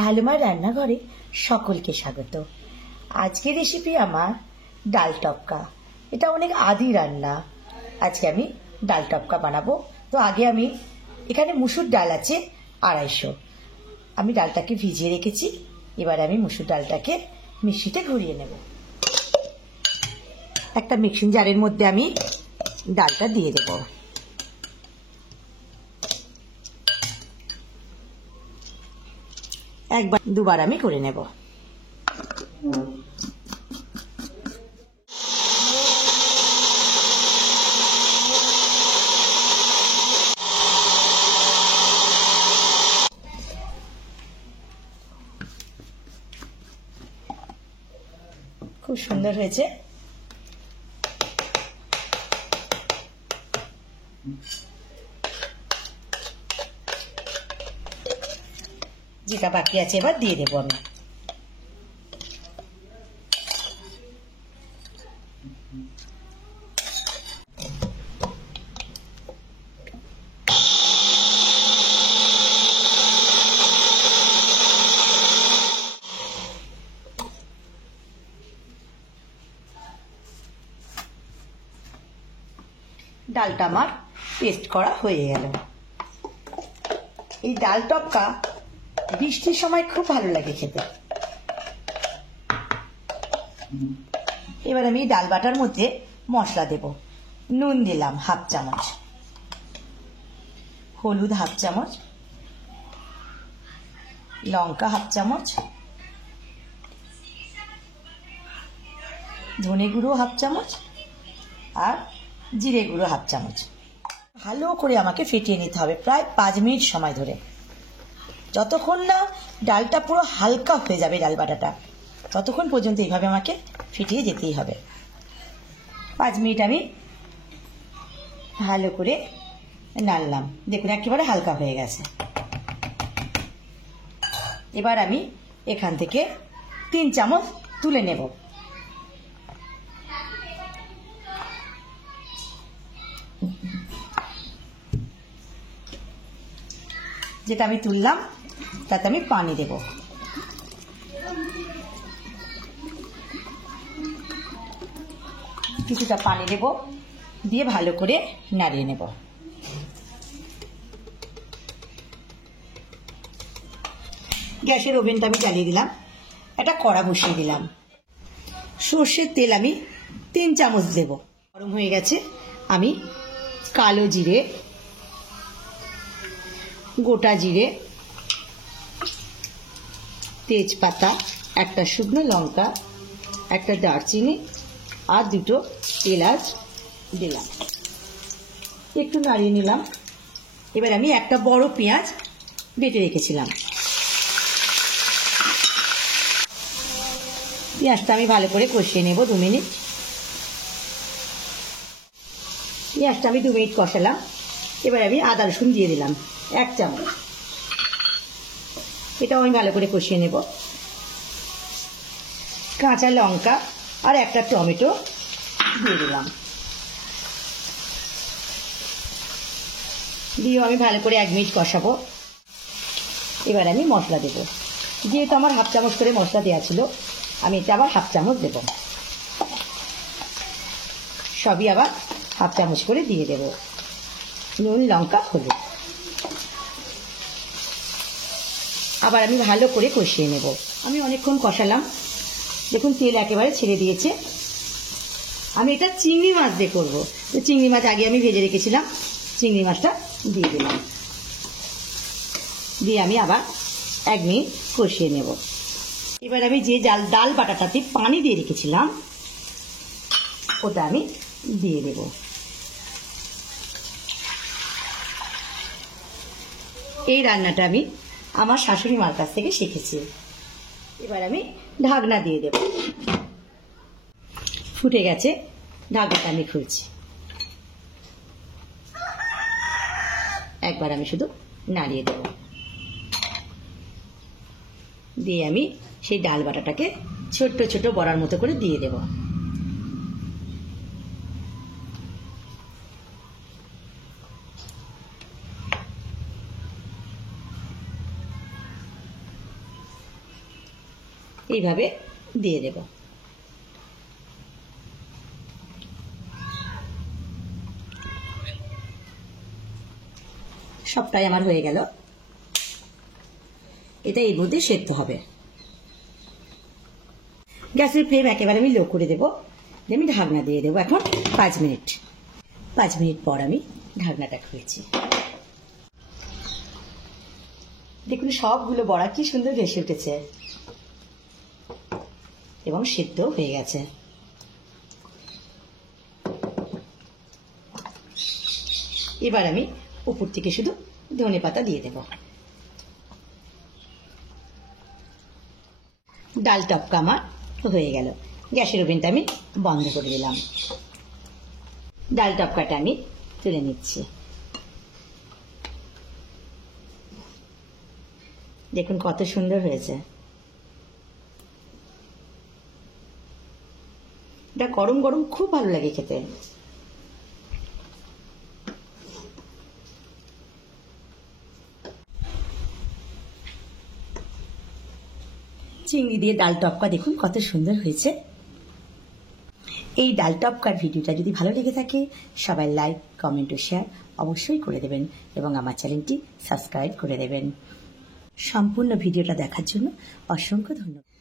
ভালো মার রান্নাঘরে সকলকে স্বাগত। আজকের রেসিপি আমার ডাল টপকা। এটা অনেক আদি রান্না। আজকে আমি ডাল টপকা বানাবো। তো আগে আমি এখানে মুসুর ডাল আছে 250। আমি ডালটাকে ভিজিয়ে রেখেছি। এবার আমি মুসুর ডালটাকে মিক্সিতে ঘুরিয়ে নেব। একটা মিক্সিং জারের মধ্যে আমি ডালটা দিয়ে দেবো। একবার দুবার আমি করে নেব। খুব সুন্দর হয়েছে। যেটা বাকি আছে এবার দিয়ে দেবো আমি। ডালটা আমার পেস্ট করা হয়ে গেল। এই ডাল টপকা বৃষ্টির সময় খুব ভালো লাগে খেতে। এবার আমি ডাল বাটার মধ্যে মশলা দেব। নুন দিলাম 1/2 চামচ, হলুদ 1/2 চামচ, লঙ্কা 1/2 চামচ, ধনে গুঁড়ো 1/2 চামচ আর জিরে গুঁড়ো 1/2 চামচ। ভালো করে আমাকে ফেটিয়ে নিতে হবে প্রায় 5 মিনিট সময় ধরে। যতক্ষণ না ডালটা পুরো হালকা হয়ে যাবে ডাল বাটাটা, ততক্ষণ পর্যন্ত এইভাবে আমাকে ফেটিয়ে যেতেই হবে। 5 মিনিট আমি ভালো করে নাড়লাম। দেখুন একেবারে হালকা হয়ে গেছে। এবার আমি এখান থেকে 3 চামচ তুলে নেব। যেটা আমি তুললাম তাতে আমি পানি দেব। কিছুটা পানি দেব, দিয়ে ভালো করে নাড়িয়ে নেব। গ্যাসের ওভেনটা আমি জ্বালিয়ে দিলাম। একটা কড়া বসিয়ে দিলাম। সর্ষের তেল আমি 3 চামচ দেব। গরম হয়ে গেছে। আমি কালো জিরে, গোটা জিরে, তেজপাতা, একটা শুকনো লঙ্কা, একটা দারচিনি আর 2টো এলাচ দিলাম। একটু নাড়িয়ে নিলাম। এবার আমি একটা বড় পেঁয়াজ বেটে রেখেছিলাম। পেঁয়াজটা আমি ভালো করে কষিয়ে নেব 2 মিনিট। পেঁয়াজটা আমি 2 মিনিট কষালাম। এবার আমি আদা রসুন দিয়ে দিলাম 1 চামচ। এটাও আমি ভালো করে কষিয়ে নেব। কাঁচা লঙ্কা আর একটা টমেটো দিয়ে দিলাম। দিয়েও আমি ভালো করে 1 মিনিট কষাবো। এবার আমি মশলা দেব। যেহেতু আমার 1/2 চামচ করে মশলা দেওয়া ছিল, আমি এটা আবার 1/2 চামচ দেব। সবই আবার 1/2 চামচ করে দিয়ে দেব। নুন, লঙ্কা, হলুদ। আবার আমি ভালো করে কষিয়ে নেব। আমি অনেকক্ষণ কষালাম। দেখুন তেল একেবারে ছেড়ে দিয়েছে। আমি এটা চিংড়ি মাছ দিয়ে করবো। তো চিংড়ি মাছ আগে আমি ভেজে রেখেছিলাম। চিংড়ি মাছটা দিয়ে দিলাম। দিয়ে আমি আবার 1 মিনিট কষিয়ে নেব। এবার আমি যে ডাল বাটাটাতে পানি দিয়ে রেখেছিলাম ওটা আমি দিয়ে দেব। এই রান্নাটা আমি আমার শাশুড়ি মার কাছ থেকে শিখেছি। এবার আমি ঢাকনা দিয়ে দেব। ফুটে গেছে। ঢাকনাটা আমি খুলছি। একবার আমি শুধু নাড়িয়ে দেব। দিয়ে আমি সেই ডাল বাটাটাকে ছোট্ট ছোট বড়ার মতো করে দিয়ে দেব। এইভাবে দিয়ে দেব। সবটাই আমার হয়ে গেল। এটা এই মধ্যে সেদ্ধ হবে। গ্যাসের ফ্লেম একেবারে আমি লো করে দেবো। আমি ঢাকনা দিয়ে দেবো এখন 5 মিনিট। 5 মিনিট পর আমি ঢাকনাটা খুলছি। দেখুন সবগুলো বড়া কি সুন্দর ভেসে উঠেছে এবং সেদ্ধ হয়ে গেছে। এবার আমি উপর থেকে শুধু ধনেপাতা দিয়ে দেব। ডাল টপকা আমার হয়ে গেল। গ্যাসের ওভেনটা আমি বন্ধ করে দিলাম। ডাল টপকাটা আমি তুলে নিচ্ছি। দেখুন কত সুন্দর হয়েছে। এটা গরম গরম খুব ভালো লাগে খেতে। চিংড়ি দিয়ে ডাল টপকা দেখুন কত সুন্দর হয়েছে। এই ডাল টপকার ভিডিওটা যদি ভালো লেগে থাকে সবাই লাইক, কমেন্ট ও শেয়ার অবশ্যই করে দেবেন এবং আমার চ্যানেলটি সাবস্ক্রাইব করে দেবেন। সম্পূর্ণ ভিডিওটা দেখার জন্য অসংখ্য ধন্যবাদ।